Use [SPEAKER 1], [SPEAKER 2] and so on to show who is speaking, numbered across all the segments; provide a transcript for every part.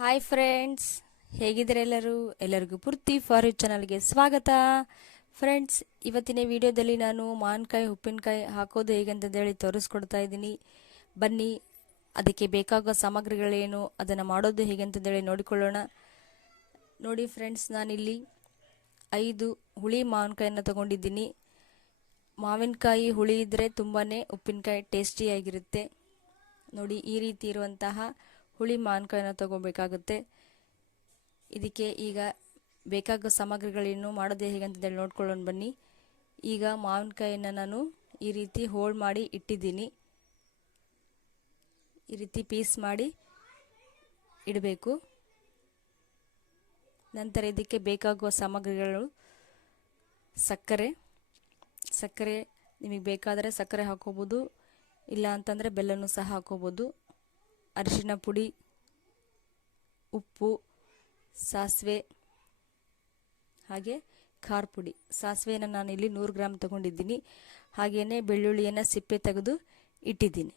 [SPEAKER 1] Hi friends ಹೇಗಿದ್ದಾರೆ ಎಲ್ಲರೂ? ಎಲ್ಲರಿಗೂ ಪೂರ್ತಿ ಫಾರ್ ಯು ಚಾನಲ್ಗೆ ಸ್ವಾಗತ. ಫ್ರೆಂಡ್ಸ್ ಇವತ್ತಿನ ವಿಡಿಯೋದಲ್ಲಿ ನಾನು ಮಾವಿನಕಾಯಿ, ಉಪ್ಪಿನಕಾಯಿ ಹಾಕೋದು ಹೇಗಂತ ಹೇಳಿ ತೋರಿಸ್ಕೊಡ್ತಾ ಇದ್ದೀನಿ. ಬನ್ನಿ, ಅದಕ್ಕೆ ಬೇಕಾಗೋ ಸಾಮಗ್ರಿಗಳೇನು, ಅದನ್ನು ಮಾಡೋದು ಹೇಗೆ ಅಂತಂದೇಳಿ ನೋಡಿಕೊಳ್ಳೋಣ. ನೋಡಿ ಫ್ರೆಂಡ್ಸ್ ನಾನಿಲ್ಲಿ ಐದು ಹುಳಿ ಮಾವಿನಕಾಯಿನ ತಗೊಂಡಿದ್ದೀನಿ. ಮಾವಿನಕಾಯಿ ಹುಳಿ ಇದ್ದರೆ ತುಂಬಾ ಉಪ್ಪಿನಕಾಯಿ ಟೇಸ್ಟಿಯಾಗಿರುತ್ತೆ ನೋಡಿ, ಈ ರೀತಿ ಇರುವಂತಹ ಹುಳಿ ಮಾವಿನಕಾಯಿನ ತಗೋಬೇಕಾಗುತ್ತೆ. ಇದಕ್ಕೆ ಈಗ ಬೇಕಾಗೋ ಸಾಮಗ್ರಿಗಳೇನು ಮಾಡೋದೇ ಹೇಗೆ ಅಂತಂದೇಳಿ ನೋಡ್ಕೊಳ್ಳೋಣ ಬನ್ನಿ. ಈಗ ಮಾವಿನಕಾಯಿನ ನಾನು ಈ ರೀತಿ ಹೋಳು ಮಾಡಿ ಇಟ್ಟಿದ್ದೀನಿ. ಈ ರೀತಿ ಪೀಸ್ ಮಾಡಿ ಇಡಬೇಕು. ನಂತರ ಇದಕ್ಕೆ ಬೇಕಾಗುವ ಸಾಮಗ್ರಿಗಳು ಸಕ್ಕರೆ. ಸಕ್ಕರೆ ನಿಮಗೆ ಬೇಕಾದರೆ ಸಕ್ಕರೆ ಹಾಕೋಬೋದು ಇಲ್ಲ ಅಂತಂದರೆ ಬೆಲ್ಲನೂ ಸಹ ಹಾಕೋಬೋದು ಅರಿಶಿನ ಪುಡಿ, ಉಪ್ಪು, ಸಾಸಿವೆ, ಹಾಗೆ ಖಾರ ಪುಡಿ. ಸಾಸಿವೆಯನ್ನು ನಾನು ಇಲ್ಲಿ ನೂರು ಗ್ರಾಮ್ ತಗೊಂಡಿದ್ದೀನಿ. ಹಾಗೆಯೇ ಬೆಳ್ಳುಳ್ಳಿಯನ್ನು ಸಿಪ್ಪೆ ತೆಗೆದು ಇಟ್ಟಿದ್ದೀನಿ.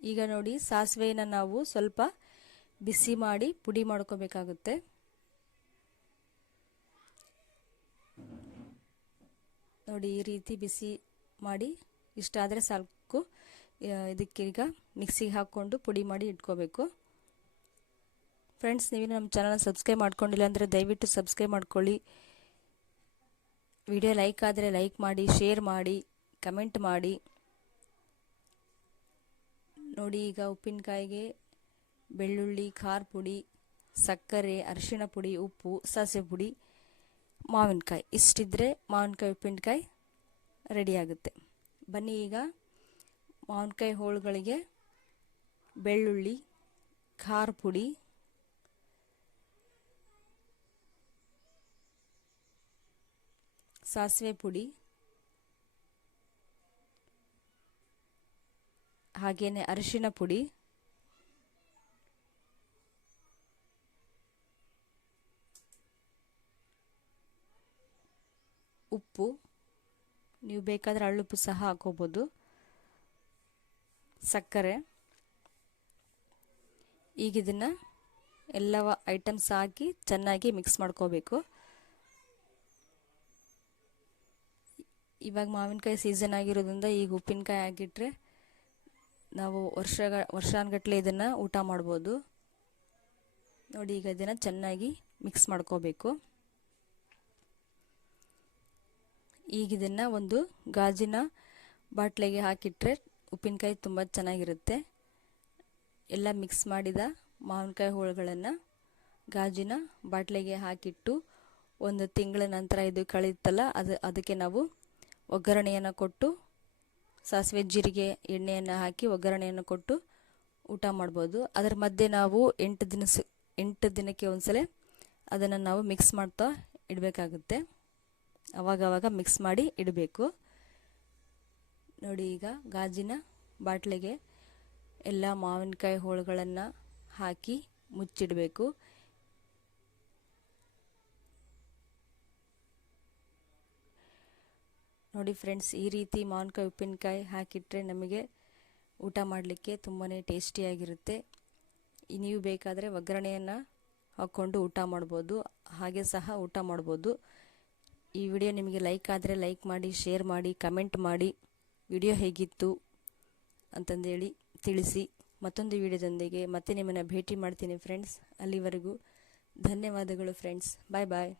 [SPEAKER 1] ಈಗ ನೋಡಿ, ಸಾಸಿವೆಯನ್ನು ನಾವು ಸ್ವಲ್ಪ ಬಿಸಿ ಮಾಡಿ ಪುಡಿ ಮಾಡ್ಕೋಬೇಕಾಗುತ್ತೆ. ನೋಡಿ, ಈ ರೀತಿ ಬಿಸಿ ಮಾಡಿ ಇಷ್ಟ ಆದರೆ ಸಾಕು. ಇದಕ್ಕೀಗ ಮಿಕ್ಸಿಗೆ ಹಾಕ್ಕೊಂಡು ಪುಡಿ ಮಾಡಿ ಇಟ್ಕೋಬೇಕು. ಫ್ರೆಂಡ್ಸ್ ನೀವು ನಮ್ಮ ಚಾನಲ್ನ ಸಬ್ಸ್ಕ್ರೈಬ್ ಮಾಡ್ಕೊಂಡಿಲ್ಲ ಅಂದರೆ ದಯವಿಟ್ಟು ಸಬ್ಸ್ಕ್ರೈಬ್ ಮಾಡ್ಕೊಳ್ಳಿ. ವಿಡಿಯೋ ಲೈಕ್ ಆದರೆ ಲೈಕ್ ಮಾಡಿ ಶೇರ್ ಮಾಡಿ ಕಮೆಂಟ್ ಮಾಡಿ. ನೋಡಿ ಈಗ ಉಪ್ಪಿನಕಾಯಿಗೆ ಬೆಳ್ಳುಳ್ಳಿ ಖಾರ ಪುಡಿ ಸಕ್ಕರೆ, ಅರಿಶಿಣ ಪುಡಿ, ಉಪ್ಪು, ಸಾಸಿವೆ ಪುಡಿ, ಮಾವಿನಕಾಯಿ. ಇಷ್ಟಿದ್ರೆ ಮಾವಿನಕಾಯಿ, ಉಪ್ಪಿನಕಾಯಿ ರೆಡಿಯಾಗುತ್ತೆ ಬನ್ನಿ ಈಗ ಮಾವಿನಕಾಯಿ ಹೋಳುಗಳಿಗೆ ಬೆಳ್ಳುಳ್ಳಿ ಖಾರ ಪುಡಿ ಸಾಸಿವೆ ಪುಡಿ, ಹಾಗೇನೆ ಅರಿಶಿನ ಪುಡಿ, ಉಪ್ಪು, ನೀವು ಬೇಕಾದರೆ ಅಳ್ಳುಪ್ಪು ಸಹ ಹಾಕೋಬೋದು ಸಕ್ಕರೆ. ಈಗ ಇದನ್ನು ಎಲ್ಲ ಐಟಮ್ಸ್ ಹಾಕಿ ಚೆನ್ನಾಗಿ ಮಿಕ್ಸ್ ಮಾಡ್ಕೋಬೇಕು. ಇವಾಗ ಮಾವಿನಕಾಯಿ ಸೀಸನ್ ಆಗಿರೋದ್ರಿಂದ ಈಗ ಉಪ್ಪಿನಕಾಯಿ ಹಾಕಿಟ್ರೆ ನಾವು ವರ್ಷ ವರ್ಷಾನುಗಟ್ಟಲೆ ಇದನ್ನು ಊಟ ಮಾಡ್ಬೋದು. ನೋಡಿ, ಈಗ ಇದನ್ನು ಚೆನ್ನಾಗಿ ಮಿಕ್ಸ್ ಮಾಡ್ಕೋಬೇಕು. ಈಗ ಇದನ್ನು ಒಂದು ಗಾಜಿನ ಬಾಟ್ಲಿಗೆ ಹಾಕಿಟ್ರೆ ಉಪ್ಪಿನಕಾಯಿ ತುಂಬ ಚೆನ್ನಾಗಿರುತ್ತೆ. ಎಲ್ಲ ಮಿಕ್ಸ್ ಮಾಡಿದ ಮಾವಿನಕಾಯಿ ಹೋಳುಗಳನ್ನು ಗಾಜಿನ ಬಾಟ್ಲಿಗೆ ಹಾಕಿಟ್ಟು ಒಂದು ತಿಂಗಳ ನಂತರ ಇದು ಕಳೆಯುತ್ತಲ್ಲ, ಅದು ಅದಕ್ಕೆ ನಾವು ಒಗ್ಗರಣೆಯನ್ನು ಕೊಟ್ಟು ಸಾಸಿವೆ ಜೀರಿಗೆ ಎಣ್ಣೆಯನ್ನು ಹಾಕಿ ಒಗ್ಗರಣೆಯನ್ನು ಕೊಟ್ಟು ಊಟ ಮಾಡ್ಬೋದು. ಅದರ ಮಧ್ಯೆ ನಾವು ಎಂಟು ದಿನ ಎಂಟು ದಿನಕ್ಕೆ ಒಂದ್ಸಲ ಅದನ್ನು ನಾವು ಮಿಕ್ಸ್ ಮಾಡ್ತಾ ಇಡಬೇಕಾಗುತ್ತೆ. ಅವಾಗವಾಗ ಮಿಕ್ಸ್ ಮಾಡಿ ಇಡಬೇಕು. ನೋಡಿ ಈಗ ಗಾಜಿನ ಬಾಟ್ಲಿಗೆ ಎಲ್ಲ ಮಾವಿನಕಾಯಿ ಹೋಳುಗಳನ್ನು ಹಾಕಿ ಮುಚ್ಚಿಡಬೇಕು. ನೋಡಿ ಫ್ರೆಂಡ್ಸ್, ಈ ರೀತಿ ಮಾವಿನಕಾಯಿ, ಉಪ್ಪಿನಕಾಯಿ ಹಾಕಿಟ್ರೆ ನಮಗೆ ಊಟ ಮಾಡಲಿಕ್ಕೆ ತುಂಬಾ ಟೇಸ್ಟಿಯಾಗಿರುತ್ತೆ. ನೀವು ಬೇಕಾದರೆ ಒಗ್ಗರಣೆಯನ್ನು ಹಾಕ್ಕೊಂಡು ಊಟ ಮಾಡ್ಬೋದು, ಹಾಗೆ ಸಹ ಊಟ ಮಾಡ್ಬೋದು. ಈ ವಿಡಿಯೋ ನಿಮಗೆ ಲೈಕ್ ಆದರೆ ಲೈಕ್ ಮಾಡಿ, ಶೇರ್ ಮಾಡಿ, ಕಮೆಂಟ್ ಮಾಡಿ. ವಿಡಿಯೋ ಹೇಗಿತ್ತು ಅಂತಂದೇಳಿ ತಿಳಿಸಿ ಮತ್ತೊಂದು ವಿಡಿಯೋದೊಂದಿಗೆ ಮತ್ತೆ ನಿಮ್ಮನ್ನು ಭೇಟಿ ಮಾಡ್ತೀನಿ ಫ್ರೆಂಡ್ಸ್ ಅಲ್ಲಿವರೆಗೂ ಧನ್ಯವಾದಗಳು ಫ್ರೆಂಡ್ಸ್ ಬಾಯ್ ಬಾಯ್